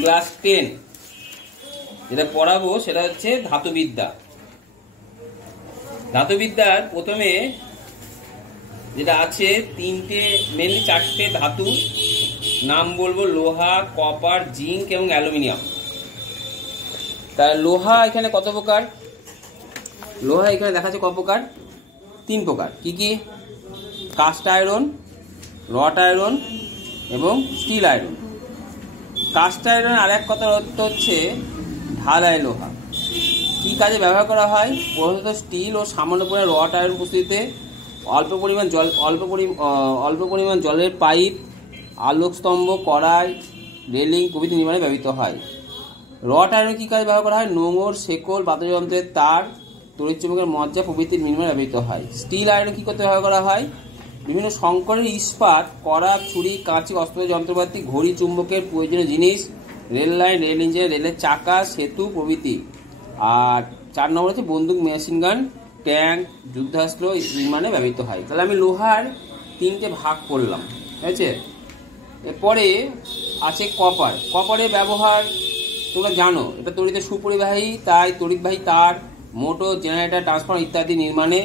Class 10 যেটা পড়াবো সেটা হচ্ছে ধাতুবিদ্যা। ধাতুবিদ্যার প্রথমে যেটা আছে মেনলি 4টে ধাতু নাম বলবো, লোহা, কপার, জিঙ্ক এবং অ্যালুমিনিয়াম। তা লোহা এখানে কত প্রকার? লোহা এখানে দেখা যাচ্ছে কত প্রকার? 3 প্রকার। কি কি? কাস্ট আয়রন, রট আয়রন এবং স্টিল আয়রন। কাস্ট আয়রন আর এক কথার অর্থ হচ্ছে ঢালাই লোহা। কি কাজে ব্যবহার করা হয়? প্রধানত স্টিল ও সামান্য পরিমাণ রট আয়রন উপস্থিতিতে অল্প পরিমাণ জলের পাইপ, আলোকস্তম্ভ, কড়াই, রেলিং প্রভৃতি নির্মাণে ব্যবহৃত হয়। রট আয়রন কি কাজে ব্যবহার করা হয়? নোঙর, শেকল, বাদ্যযন্ত্রের তার, তড়িৎচুম্বকের মজ্জা প্রভৃতির নির্মাণে ব্যবহৃত হয়। স্টিল আয়রন কি করতে ব্যবহার করা হয়? বিভিন্ন সংকরের ইস্পাত, কড়া, ছুরি, কাঁচি, অস্ত্র, যন্ত্রপাতি, ঘড়ি, চুম্বকের প্রয়োজনীয় জিনিস, রেল লাইন, রেল ইঞ্জিন, রেলের চাকা, সেতু প্রভৃতি। আর 4 নম্বর হচ্ছে বন্দুক, মেশিন গান, ট্যাঙ্ক, যুদ্ধাস্ত্র নির্মাণে ব্যবহৃত হয়। তাহলে আমি লোহার 3টে ভাগ করলাম, ঠিক আছে। এরপরে আছে কপার। কপারের ব্যবহার তোমরা জানো, এটা তড়িতে সুপরিবাহী, তাই তড়িৎবাহী তার, মোটর, জেনারেটর, ট্রান্সফর্মার ইত্যাদি নির্মাণে,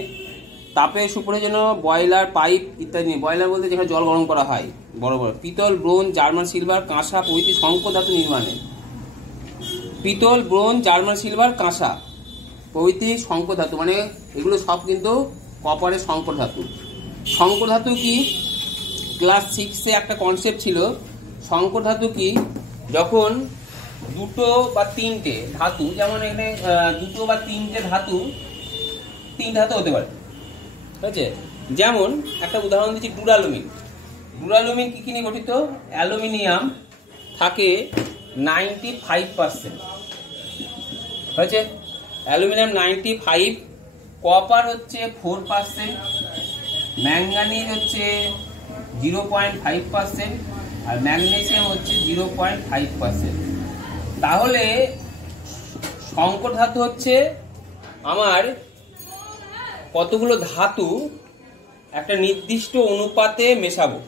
তাপে সুপরিবাহীর জন্য বয়লার, পাইপ ইত্যাদি। বয়লার বলতে যেখানে জল গরম করা হয়, বড় বড়। পিতল, ব্রোঞ্জ, জার্মান সিলভার, কাঁসা প্রভৃতি সংকর ধাতু নির্মাণে। পিতল, ব্রোঞ্জ, জার্মান সিলভার, কাঁসা প্রভৃতি সংকর ধাতু, মানে এগুলো সব কিন্তু কপারের সংকর ধাতু। সংকর ধাতু কি? ক্লাস 6-এ একটা কনসেপ্ট ছিল। সংকর ধাতু কি? যখন 2 বা 3টে ধাতু, যেমন এখানে 2 বা 3টে ধাতু, 3 ধাতু হতে পারে, ঠিক আছে। যেমন একটা উদাহরণ দিচ্ছি, ডুরালুমিন। ডুরালুমিন কি নিয়ে গঠিত? অ্যালুমিনিয়াম থাকে 95%, হয়েছে। অ্যালুমিনিয়াম 95, কপার হচ্ছে 4%, ম্যাঙ্গানিজ হচ্ছে 0.5% আর ম্যাগনেসিয়াম হচ্ছে 0.5%। তাহলে সংকর ধাতু হচ্ছে আমার কতগুলো ধাতু একটা নির্দিষ্ট অনুপাতে মেশাবো,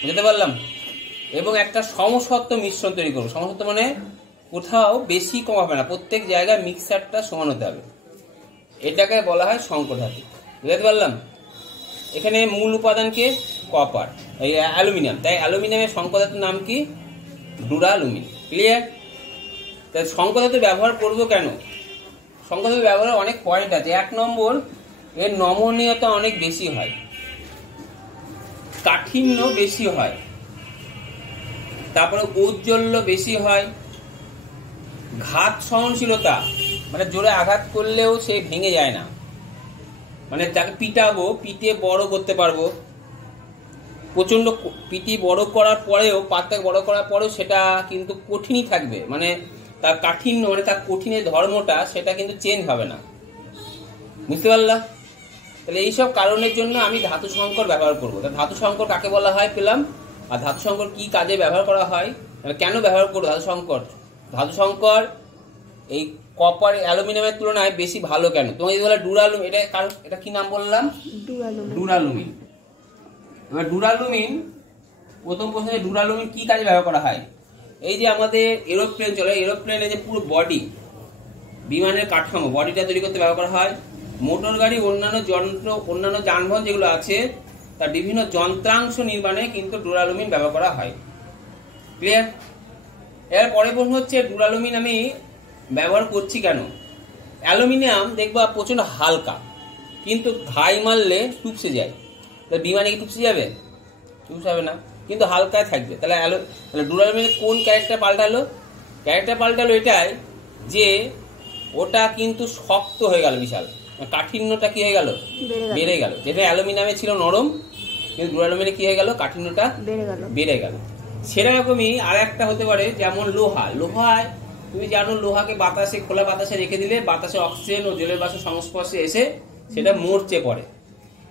বুঝতে পারলাম, এবং একটা সমসত্ব মিশ্রণ তৈরি করবো। সমসত্ব মানে কোথাও বেশি কম হবে না, প্রত্যেক জায়গায় মিক্সারটা সমান হতে হবে। এটাকে বলা হয় সংকর ধাতু, বুঝতে পারলাম। এখানে মূল উপাদানকে কপার, এই অ্যালুমিনিয়াম, তাই অ্যালুমিনিয়ামের সংকর ধাতুর নাম কি? ডুরালুমিন। ক্লিয়ার? তাই সংকর ধাতু ব্যবহার করবো কেন? সংকর ধাতু ব্যবহারের অনেক পয়েন্ট আছে। 1 নম্বর, এর নমনীয়তা অনেক বেশি হয়, কাঠিন্য বেশি হয়, তারপরে ঔজ্জ্বল্য বেশি হয়, ঘাত সহনশীলতা, মানে জোরে আঘাত করলেও সে ভেঙে যায় না, মানে যাকে পিটাবো, পিটিয়ে বড় করতে পারবো। প্রচন্ড পিটি বড় করার পরেও, পাতটা বড় করার পরেও সেটা কিন্তু কঠিনই থাকবে, মানে তার কাঠিন্য, মানে তার কঠিনের ধর্মটা সেটা কিন্তু চেঞ্জ হবে না, বুঝতে পারলাম। তাহলে এইসব কারণের জন্য আমি ধাতু সংকর ব্যবহার করবো। ধাতু সংকর কাকে বলা হয় পেলাম, আর ধাতু সংকর কি কাজে ব্যবহার করা হয়, কেন ব্যবহার করবো ধাতু সংকর? ধাতু সংকর এই কপার, অ্যালুমিনিয়ামের তুলনায় বেশি ভালো কেন? তোমার যদি বলে ডুরালুমিন, এটা কি নাম বললাম? ডুরালুমিন। এবার ডুরালুমিন, প্রথম প্রশ্নে ডুরালুমিন কি কাজে ব্যবহার করা হয়? এই যে আমাদের এরোপ্লেন চলে, এরোপ্লেনের যে পুরো বডি, বিমানের কাঠামো, বডিটা তৈরি করতে ব্যবহার করা হয়। মোটর গাড়ি, অন্যান্য যানবাহন যেগুলো আছে তার বিভিন্ন যন্ত্রাংশ নির্মাণে কিন্তু ডুরালুমিন ব্যবহার করা হয়। ক্লিয়ার? এর পরের প্রশ্ন হচ্ছে ডুরালুমিন আমি ব্যবহার করছি কেন? অ্যালুমিনিয়াম দেখবা প্রচন্ড হালকা, কিন্তু ঘাই মারলে টুপসে যায়। তাহলে বিমানে কি টুপসে যাবে? টুপসে যাবে না, কিন্তু হালকায় থাকবে। তাহলে ডুরালুমিনের কোন ক্যারেক্টার পাল্টালো? ক্যারেক্টার পাল্টালো এটাই যে ওটা কিন্তু শক্ত হয়ে গেল, বিশাল কাঠিন্যটা কি হয়ে গেল? বেড়ে গেল। যেটা অ্যালুমিনিয়ামে ছিল নরম, কিন্তু ডুরালুমিনে কি হয়ে গেল? কাঠিন্যটা বেড়ে গেল। সেরকমই আর একটা হতে পারে, যেমন লোহায় তুমি জানো, লোহাকে বাতাসে, খোলা বাতাসে রেখে দিলে বাতাসে অক্সিজেন ও জলের বাষ্পের সংস্পর্শে এসে সেটা মরচে পড়ে।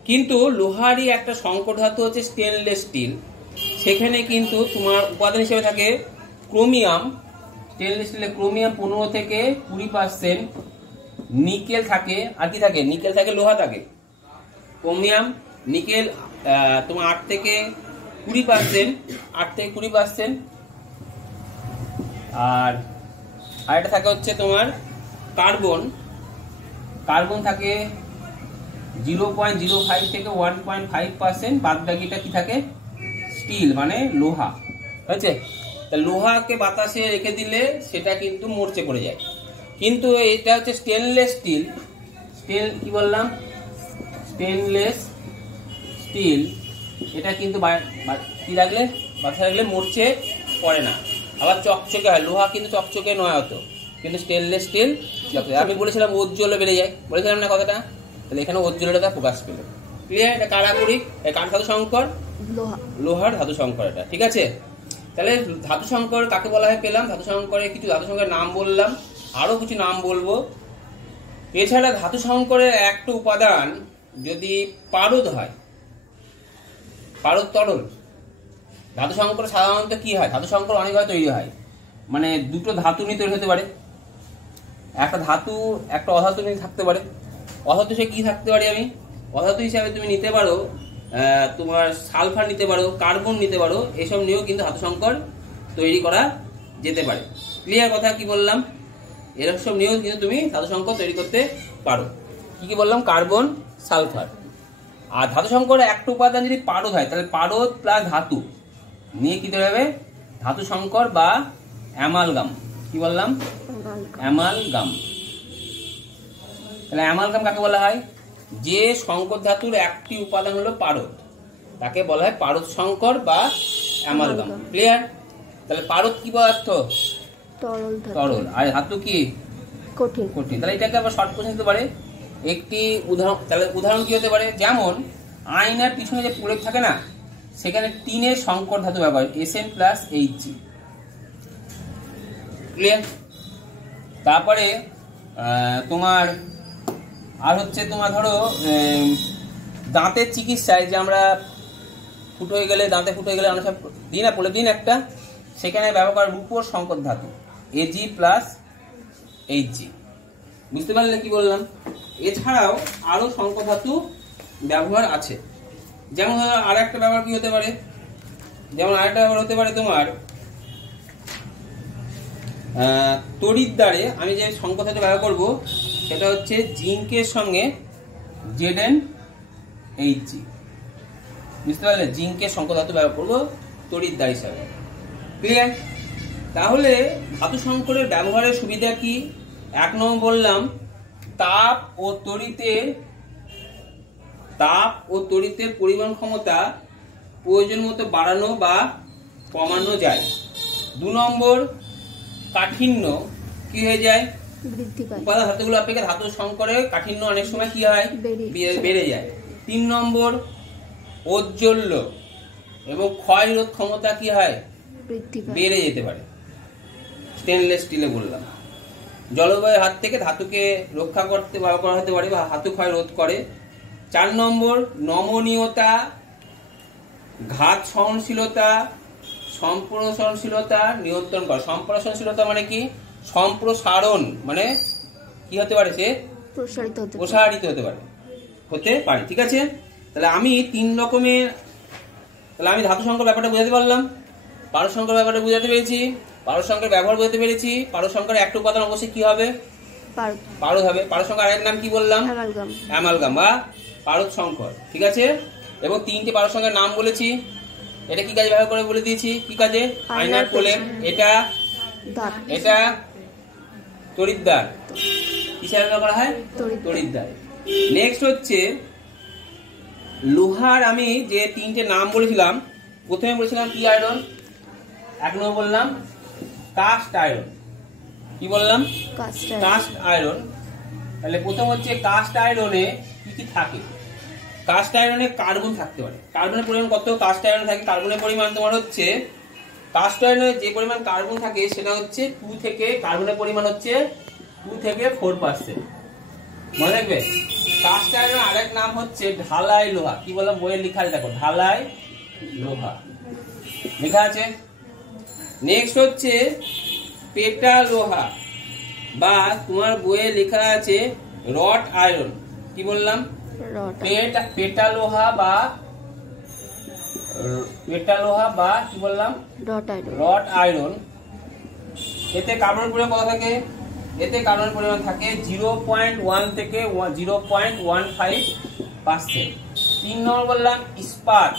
কিন্তু লোহারই একটা সংকর ধাতু হচ্ছে স্টেনলেস স্টিল, সেখানে কিন্তু তোমার উপাদান হিসেবে থাকে ক্রোমিয়াম। স্টেনলেস স্টিলে ক্রোমিয়াম 15 থেকে 20%, নিকেল থাকে, আর কি থাকে? নিকেল থাকে, লোহা থাকে। ক্রোমিয়াম, নিকেল তোমার 8 থেকে 20%, আর আরেকটা থাকে হচ্ছে তোমার কার্বন। কার্বন থাকে 0.05 থেকে 1.5%, বাদ বাকিটা কি থাকে স্টিল মানে লোহা। হয়েছে? তা লোহাকে বাতাসে রেখে দিলে সেটা কিন্তু মরচে পড়ে যায়। কিন্তু এটা হচ্ছে স্টেনলেস স্টিল। কি বললাম? Stainless steel. এটা কিন্তু কি রাখলে, বাতাসে রাখলে মরচে পড়ে না, আবার চকচকে হয়। লোহা কিন্তু চকচকে নয় অত, কিন্তু স্টেনলেস স্টিল চকচকে। আমি বলেছিলাম উজ্জ্বল বেড়ে যায়, বলেছিলাম না কথাটা? তাহলে এখানে উজ্জ্বলতা প্রকাশ পেল। ক্লিয়ার? এটা কারাকুরিক, কার ধাতু সংকর? লোহার ধাতু সংকর এটা। ঠিক আছে? তাহলে ধাতু সংকর কাকে বলা হয় পেলাম। ধাতু সংকরের কিছু ধাতু সংকরের নাম বললাম, আরো কিছু নাম বলবো। এছাড়া ধাতু সংকরের একটা উপাদান যদি পারদ হয়, পারদ তরল। ধাতু সংকর সাধারণত কি হয়? ধাতু সংকর অনেকভাবে তৈরি হয়, মানে দুটো ধাতু নিয়ে তৈরি হতে পারে। একটা ধাতু একটা অধাতু নিয়ে থাকতে পারে। অধাতু সে কি থাকতে পারে? আমি অধাতু হিসাবে তুমি নিতে পারো তোমার সালফার নিতে পারো, কার্বন নিতে পারো, এসব নিয়েও কিন্তু ধাতু সংকর তৈরি করা যেতে পারে। ক্লিয়ার কথা? কি বললাম? এরকম নিয়েও কিন্তু তুমি ধাতু সংকর তৈরি করতে পারো। কি কি বললাম? Carbon, sulphur. আর ধাতু সংকরের একটা উপাদান যদি পারদ হয়, তাহলে পারদ প্লাস ধাতু নিয়ে কি তৈরি হবে? ধাতু সংকর বা অ্যামালগাম। কি বললাম? অ্যামালগাম। তাহলে অ্যামালগাম কাকে বলা হয়? যে সংকর ধাতুর একটি উপাদান হলো পারদ, তাকে বলা হয় পারদ সংকর বা অ্যামালগাম। ক্লিয়ার? তাহলে পারদ কি পদার্থ? তরল। আর ধাতু কি? কঠিন। কঠিন। তাহলে এটাকে আবার শর্ট কোশ্চেন দিতে পারে। একটি উদাহরণ, তাহলে উদাহরণ কি হতে পারে? যেমন আয়নার পিছনে যে প্রলেপ থাকে না, সেখানে টিনের সংকর ধাতু ব্যবহার, Sn+Hg। ক্লিয়ার? তারপরে তোমার আর হচ্ছে তোমার ধরো দাঁতের চিকিৎসায় যে আমরা ফুটো হয়ে গেলে, দাঁতে ফুটো হয়ে গেলে অনেক সব দিই না, প্রলেপ দিন একটা, সেখানে ব্যবহার করা রূপোর সংকর ধাতু Ag+Hg। বুঝতে পারলে কি বললাম? এছাড়াও আরো সংকর ধাতু ব্যবহার আছে। যেমন আর একটা ব্যবহার কি হতে পারে? যেমন আরেকটা ব্যবহার হতে পারে তোমার তড়িৎদ্বারে আমি যে সংকর ধাতু ব্যবহার করব সেটা হচ্ছে জিঙ্কের সঙ্গে Zn+Hg। বুঝতে পারলে? জিঙ্কের সংকর ধাতু ব্যবহার করবো তড়িৎদ্বার হিসাবে। ক্লিয়ার? তাহলে ধাতু সংকরের ব্যবহারের সুবিধা কি? এক নম্বর বললাম তাপ ও তড়িতের পরিমাণ ক্ষমতা প্রয়োজন মতো বাড়ানো বা কমানো যায়। 2 নম্বর কাঠিন্য কি হয়ে যায়? বৃদ্ধি পায়। উপাদান ধাতুগুলো অপেক্ষা ধাতু সংকরে কাঠিন্য অনেক সময় কি হয়? বেড়ে যায়। 3 নম্বর ঔজ্জ্বল্য এবং ক্ষয় রোধ ক্ষমতা কি হয়? বেড়ে যেতে পারে। স্টেনলেস স্টিলে বললাম জলবায়ুর হাত থেকে ধাতুকে রক্ষা করতে ব্যবহার করা হতে পারে বা ধাতু ক্ষয় রোধ করে। 4 নম্বর নমনীয়তা, ঘাত সহনশীলতা, সম্প্রসারণশীলতা নিয়ন্ত্রণ করে। সম্প্রসারণশীলতা মানে কি? সম্প্রসারণ মানে কি হতে পারে? সে প্রসারিত হতে পারে। ঠিক আছে? তাহলে আমি 3 রকমের, তাহলে আমি ধাতু সংকর ব্যাপারটা বুঝাতে পারলাম, পারদ সংকর ব্যাপারটা বুঝাতে পেরেছি, পারদ সংকর ব্যবহার বুঝাতে পেরেছি। পারদ সংকরের একটা উপাদান অবশ্যই কি হবে? পারদ হবে। পারদ সংকর আরেক নাম কি বললাম? অ্যামালগাম বা পারদ সংকর। ঠিক আছে? এবং 3টে পারদ সংকরের নাম বলেছি। এটা কি কাজে ব্যবহার করে বলে দিয়েছি। কি কাজে? আয়নার প্রলেপ। এটা তড়িৎদ্বার কিসে ব্যবহার করা হয়? তড়িৎদ্বার। নেক্সট হচ্ছে লোহার, আমি যে 3টে নাম বলেছিলাম, প্রথমে বলেছিলাম কি আয়রন, 1 নম্বর বললাম কাস্ট আয়রন। কি বললাম? Cast iron. তাহলে প্রথম হচ্ছে কাস্ট আয়রনে কি কি থাকে? কাস্ট আয়রনে কার্বন থাকতে পারে। কার্বনের পরিমাণ কত? কাস্ট আয়রনে থাকে কার্বনের পরিমাণ তোমার হচ্ছে, কাস্ট আয়রনে যে পরিমাণ কার্বন থাকে সেটা হচ্ছে 2 থেকে, কার্বনের পরিমাণ হচ্ছে 2 থেকে 4%। মনে রাখবে। কাস্ট আয়রন আরেক নাম হচ্ছে ঢালাই লোহা। কি বললাম? বইয়ে লেখা আছে, দেখো ঢালাই লোহা লেখা আছে। নেক্সট হচ্ছে পেটা লোহা বা তোমার বইয়ে লেখা আছে রট আয়রন। কি বললাম? পেটা লোহা বা কি বললাম? রট আয়রন। এতে কার্বনের পরিমাণ কত থাকে? এতে কার্বনের পরিমাণ থাকে 0.1 থেকে 0.15%। 3 নম্বর বললাম ইস্পাত,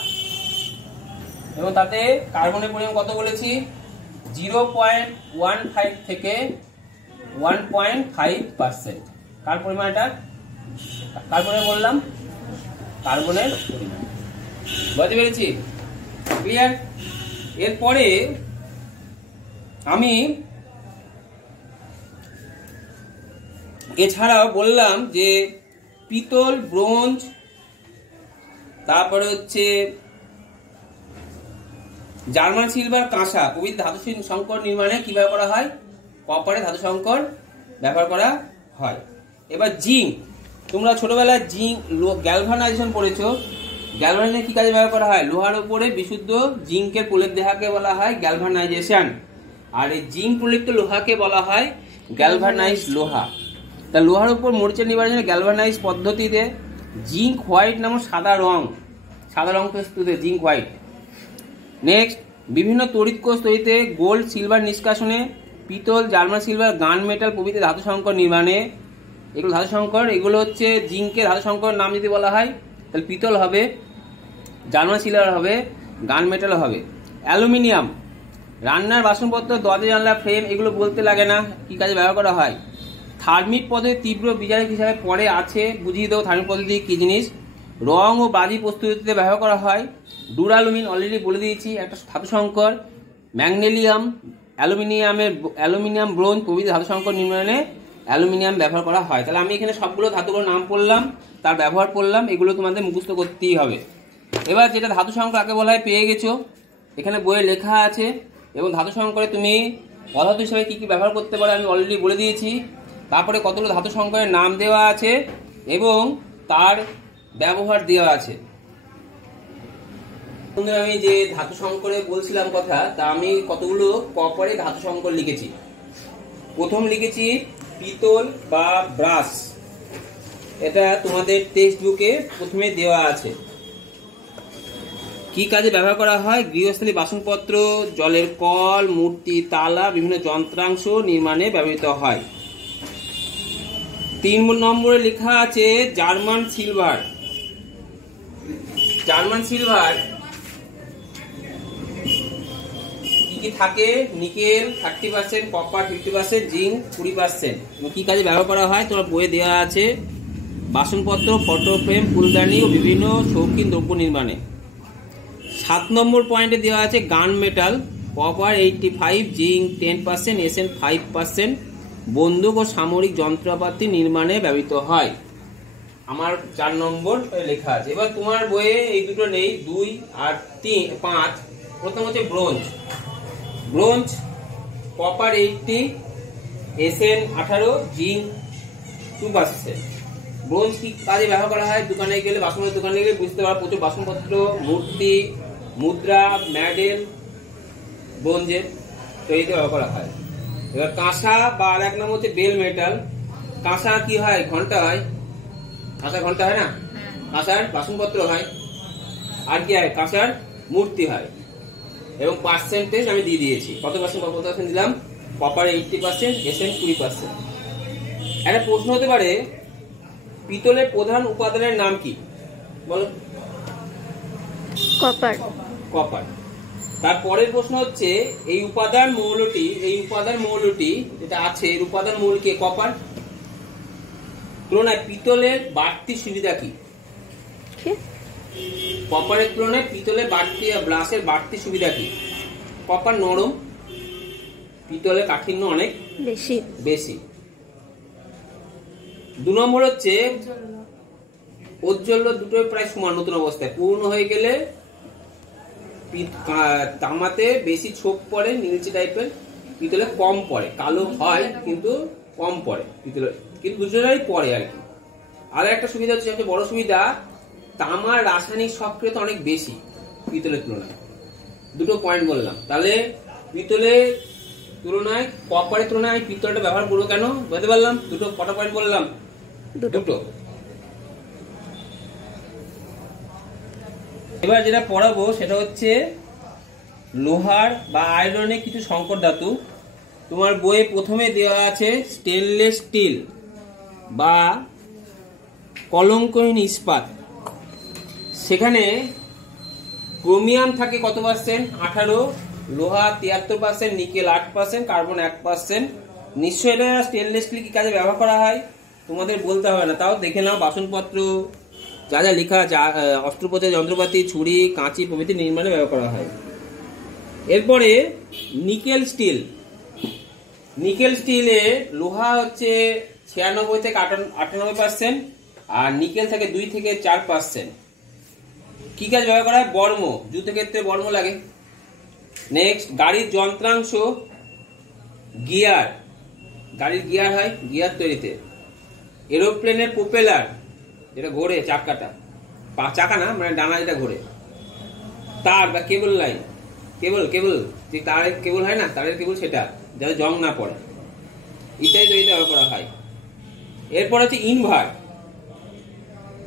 এবং তাতে কার্বনের পরিমাণ কত বলেছি? 0.15 থেকে 1.5%। কার পরিমাণটা? কার্বনের বললাম, কার্বনের পরিমাণ। বুঝতে পেরেছি? ক্লিয়ার? এরপরে আমি এছাড়াও বললাম যে পিতল, ব্রোঞ্জ, তারপরে হচ্ছে জার্মান সিলভার, কাঁসা প্রভৃতি ধাতু সংকর নির্মাণে কি ব্যবহার করা হয়? কপারে ধাতু সংকর ব্যবহার করা হয়। এবার জিঙ্ক, তোমরা ছোটবেলায় জিঙ্ক গ্যালভানাইজেশন পড়েছো। গ্যালভানাইজেশন কি কাজে ব্যবহার করা হয়? লোহার উপরে বিশুদ্ধ জিঙ্কের প্রলেপ দেহাকে বলা হয় গ্যালভানাইজেশন, আর এই জিঙ্ক প্রলিপ্ত লোহাকে বলা হয় গ্যালভানাইজ লোহা। তা লোহার উপর মরিচা নিবারণের গ্যালভানাইজ পদ্ধতিতে জিঙ্ক হোয়াইট নামক সাদা রং প্রস্তুত, জিঙ্ক হোয়াইট। নেক্সট, বিভিন্ন তড়িৎ কোষ তৈরিতে গোল্ড সিলভার নিষ্কাশনে, পিতল, জার্মান সিলভার, গান মেটাল প্রভৃতি ধাতু সংকর নির্মাণে, এগুলো ধাতু সংকর। এগুলো হচ্ছে জিঙ্কের ধাতু সংকর নাম যদি বলা হয় তাহলে পিতল হবে, জার্মান সিলভার হবে, গান মেটাল হবে। অ্যালুমিনিয়াম, রান্নার বাসনপত্র, দরজা জানলা ফ্রেম, এগুলো বলতে লাগে না কি কাজে ব্যবহার করা হয়? থার্মিক পদ্ধতি তীব্র বিজারক হিসাবে পরে আছে, বুঝিয়ে দেবো থার্মিক পদ্ধতি কি জিনিস। রং ও বাজি প্রস্তুতিতে ব্যবহার করা হয়। ডুরালুমিন অলরেডি বলে দিয়েছি, একটা ধাতু সংকর। ম্যাগনেলিয়াম, অ্যালুমিনিয়াম, ব্রোঞ্জ প্রভৃতি ধাতু সংকর নির্মাণে অ্যালুমিনিয়াম ব্যবহার করা হয়। তাহলে আমি এখানে সবগুলো ধাতুগুলোর নাম পড়লাম, তার ব্যবহার পড়লাম, এগুলো তোমাদের মুখস্থ করতেই হবে। এবার যেটা ধাতু সংকর কাকে বলা হয় পেয়ে গেছো, এখানে বইয়ে লেখা আছে। এবং ধাতু সংকরে তুমি অধাতু হিসেবে কি কি ব্যবহার করতে পারো আমি অলরেডি বলে দিয়েছি। তারপরে কতগুলো ধাতু সংকরের নাম দেওয়া আছে এবং তার ব্যবহার দেওয়া আছে। আমি যে ধাতু সংকরে বলছিলাম কথা, তা আমি কতগুলো কপারে ধাতু সংকর লিখেছি। প্রথম লিখেছি পিতল বা ব্রাস, এটা তোমাদের টেক্সট বুকে প্রথমে দেওয়া আছে। কি কাজে ব্যবহার করা হয়? গৃহস্থলী বাসনপত্র, জলের কল, মূর্তি, তালা, বিভিন্ন যন্ত্রাংশ নির্মাণে ব্যবহৃত হয়। 3 নম্বরে লেখা আছে জার্মান সিলভার। জার্মান সিলভার কি কি থাকে? Nickel 30%, copper 50%, zinc 20%। কি কাজে ব্যবহার করা হয় তোমার বইয়ে দেওয়া আছে। বাসনপত্র, ফটো ফ্রেম, ফুলদানি ও বিভিন্ন শৌখিন দ্রব্য নির্মাণে। 7 নম্বর পয়েন্টে দেওয়া আছে গান মেটাল, কপার 85, জিঙ্ক 10%, এসএন 5%, বন্দুক ও সামরিক যন্ত্রপাতি নির্মাণে ব্যবহৃত হয়। আমার 4 নম্বর লেখা আছে। এবার তোমার বইয়ে এই দুটো নেই, 2 আর 3, 5। প্রথম হচ্ছে bronze. Bronze copper 80, SN 18, zinc 2%। Bronze কি কাজে ব্যবহার করা হয়? দোকানে গেলে, বাসনের দোকানে গেলে বুঝতে পারো, প্রচুর বাসনপত্র, মূর্তি, মুদ্রা, মেডেল ব্রোঞ্জের তৈরিতে ব্যবহার করা হয়। এবার কাঁসা বা আর এক নাম হচ্ছে বেল মেটাল। কাঁসা কি হয়? ঘন্টা হয়। কাঁসা ঘন্টা হয় না? কাঁসার বাসনপত্র হয়। আর কি হয়? কাঁসার মূর্তি হয়। এবং পার্সেন্টেজ আমি দিয়ে দিয়েছি, কত পার্সেন্ট দিলাম? Copper 80%, SN 20%। একটা প্রশ্ন হতে পারে, পিতলের প্রধান উপাদানের নাম কি? বলো। কপার। কপার। তারপরের প্রশ্ন হচ্ছে এই উপাদান মৌলটি যেটা আছে, এর উপাদান মৌল কি? কপার। তুলনায় পিতলের বাড়তি সুবিধা কি? কপারের তুলনায় পিতলের ব্রাশের বাড়তি সুবিধা কি? কপার নরম, পিতলের কাঠিন্য অনেক বেশি। 2 নম্বর হচ্ছে ঔজ্জ্বল্য, দুটোই প্রায় সমান নতুন অবস্থায়। পূর্ণ হয়ে গেলে তামাতে বেশি ছোপ পড়ে, নীলচে টাইপের, পিতলে কম পড়ে। কালো হয় কিন্তু কম পড়ে পিতলে, কিন্তু দুজনেরই পড়ে আর কি। আর একটা সুবিধা হচ্ছে, সবচেয়ে বড় সুবিধা, তামার রাসায়নিক সক্রিয়তা অনেক বেশি পিতলের তুলনায়। দুটো পয়েন্ট বললাম। তাহলে পিতলের তুলনায়, কপারের তুলনায় পিতলটা ব্যবহার করবো কেন বলতে পারলাম। দুটো কটা পয়েন্ট বললাম? দুটো। এবার যেটা পড়াবো সেটা হচ্ছে লোহার বা আয়রনের কিছু সংকর ধাতু। তোমার বইয়ে প্রথমে দেওয়া আছে স্টেনলেস স্টিল বা কলঙ্কহীন ইস্পাত, সেখানে ক্রোমিয়াম থাকে কত পার্সেন্ট? 18, লোহা 73%, নিকেল 8%, কার্বন 1%। নিশ্চয়ই এটা স্টেনলেস স্টিল কি কাজে ব্যবহার করা হয় তোমাদের বলতে হবে না, তাও দেখে নাও বাসনপত্র যা যা লেখা আছে, অস্ত্রোপচার যন্ত্রপাতি, ছুরি, কাঁচি প্রভৃতি নির্মাণে ব্যবহার করা হয়। এরপরে নিকেল স্টিল। নিকেল স্টিলে লোহা হচ্ছে 96 থেকে 98% আর নিকেল থাকে 2 থেকে 4%। কি কাজ ব্যবহার করা হয়? বর্ম, যুদ্ধ ক্ষেত্রে বর্ম লাগে। নেক্সট, গাড়ির যন্ত্রাংশ, গিয়ার, গাড়ির গিয়ার হয় গিয়ার তৈরিতে। এরোপ্লেনের প্রোপেলার, যেটা ঘোরে চাকাটা, চাকা না মানে ডানা যেটা ঘোরে। তার বা কেবল লাইন, কেবল যে তারের কেবল হয় না, তারের কেবল, সেটা যাতে জং না পড়ে, ইত্যাদি তৈরিতে ব্যবহার করা হয়। এরপর হচ্ছে ইনভার্ট।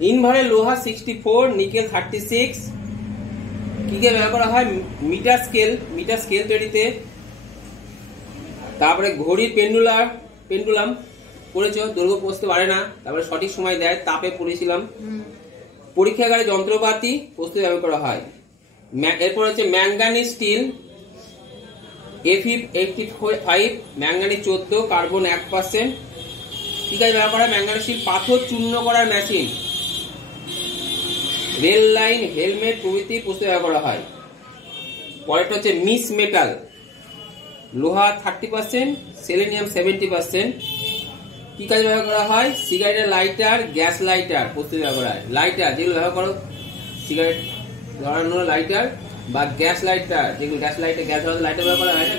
ইনভার্টের লোহা 64, নিকেল 36। কি কে ব্যবহার করা হয়? মিটার স্কেল তৈরিতে। তারপরে ঘড়ির পেন্ডুলাম পড়েছো, দৈর্ঘ্য পৌঁছতে পারে না, তারপরে সঠিক সময় দেয়, তাপে পড়েছিলাম। পরীক্ষাগারে যন্ত্রপাতি প্রস্তুত ব্যবহার করা হয়। এরপর হচ্ছে manganese still, Fe85, manganese 14, carbon 1%। কি কাজে ব্যবহার করা হয়? ম্যাঙ্গানিজ স্টিল পাথর চূর্ণ করার মেশিন, রেল লাইন, হেলমেট প্রভৃতি প্রস্তুত ব্যবহার করা হয়। পরেরটা হচ্ছে মিস মেটাল, লোহা 30%, সেলেনিয়াম 70%। কি কাজে ব্যবহার করা হয়? সিগারেটের লাইটার, গ্যাস লাইটার প্রস্তুত ব্যবহার করা হয়। লাইটার যেগুলো ব্যবহার করো, সিগারেট ধরানোর লাইটার বা গ্যাস লাইটার, যেগুলো গ্যাস লাইটার, গ্যাস ধরানোর লাইটার ব্যবহার করা হয় না,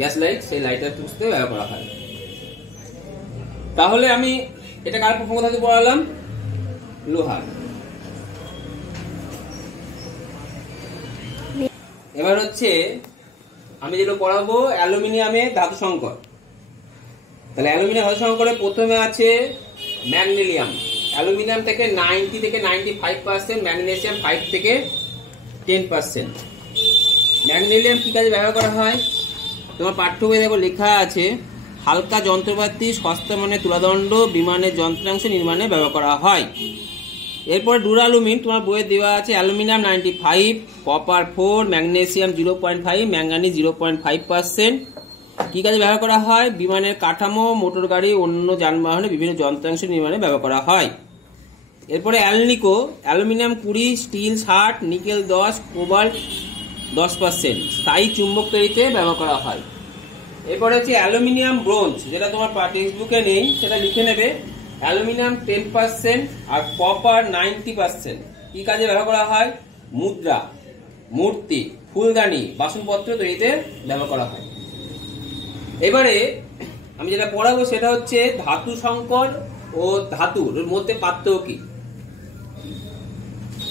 গ্যাস লাইট, সেই লাইটার প্রস্তুত ব্যবহার করা হয়। তাহলে আমি এটা কার প্রসঙ্গ থেকে পড়ালাম? লোহা। এবার হচ্ছে আমি যেটা পড়াবো অ্যালুমিনিয়ামের ধাতু সংকর। তাহলে অ্যালুমিনিয়াম ধাতু সংকরে প্রথমে আছে ম্যাগনেলিয়াম। অ্যালুমিনিয়াম থেকে 90 থেকে 95%, ম্যাগনেসিয়াম 5 থেকে 10%। ম্যাগনেলিয়াম কি কাজে ব্যবহার করা হয়? তোমার পাঠ্য বইয়ে দেখো লেখা আছে, হালকা যন্ত্রপাতি, সস্তা মানের তুলাদণ্ড, বিমানের যন্ত্রাংশ নির্মাণে ব্যবহার করা হয়। এরপরে ডুরালুমিন, তোমার বইয়ে দেওয়া আছে অ্যালুমিনিয়াম 95, কপার 4, ম্যাগনেসিয়াম 0.5, ম্যাঙ্গানিজ 0.5%। কি কাজে ব্যবহার করা হয়? বিমানের কাঠামো, মোটর গাড়ি, অন্য যানবাহনে বিভিন্ন যন্ত্রাংশ নির্মাণে ব্যবহার করা হয়। এরপরে alnico, aluminium 20, steel 60, nickel 10, cobalt 10%, স্থায়ী চুম্বক তৈরিতে ব্যবহার করা হয়। এরপরে হচ্ছে অ্যালুমিনিয়াম ব্রোঞ্জ, যেটা তোমার টেক্সট বুকে নেই, সেটা লিখে নেবে। অ্যালুমিনিয়াম 10% আর কপার 90%। কি কাজে ব্যবহার করা হয়? মুদ্রা, মূর্তি, ফুলদানি, বাসনপত্র তৈরিতে ব্যবহার করা হয়। এবারে আমি যেটা পড়াবো সেটা হচ্ছে ধাতু সংকর ও ধাতুর মধ্যে পার্থক্য কি।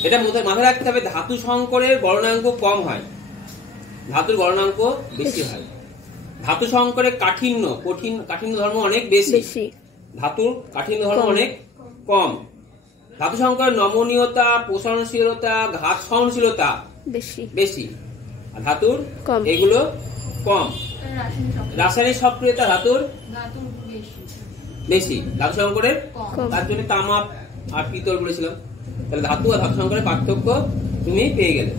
এটা মাথায় রাখতে হবে, ধাতু সংকরের গলনাঙ্ক কম হয়, ধাতুর গলনাঙ্ক বেশি হয়। ধাতু সংকরের কাঠিন্য ধর্ম অনেক বেশি, ধাতুর কাঠিন্য ধর্ম অনেক কম। ধাতু সংকরের নমনীয়তা, পোষণশীলতা, ঘাত সহনশীলতা বেশি, আর ধাতুর এগুলো কম। রাসায়নিক সক্রিয়তা ধাতুর বেশি, ধাতু সংকরের তার জন্য তামা আর পিতল বলেছিলাম। তাহলে ধাতু আর ধাতু সংকরের পার্থক্য তুমি পেয়ে গেলে।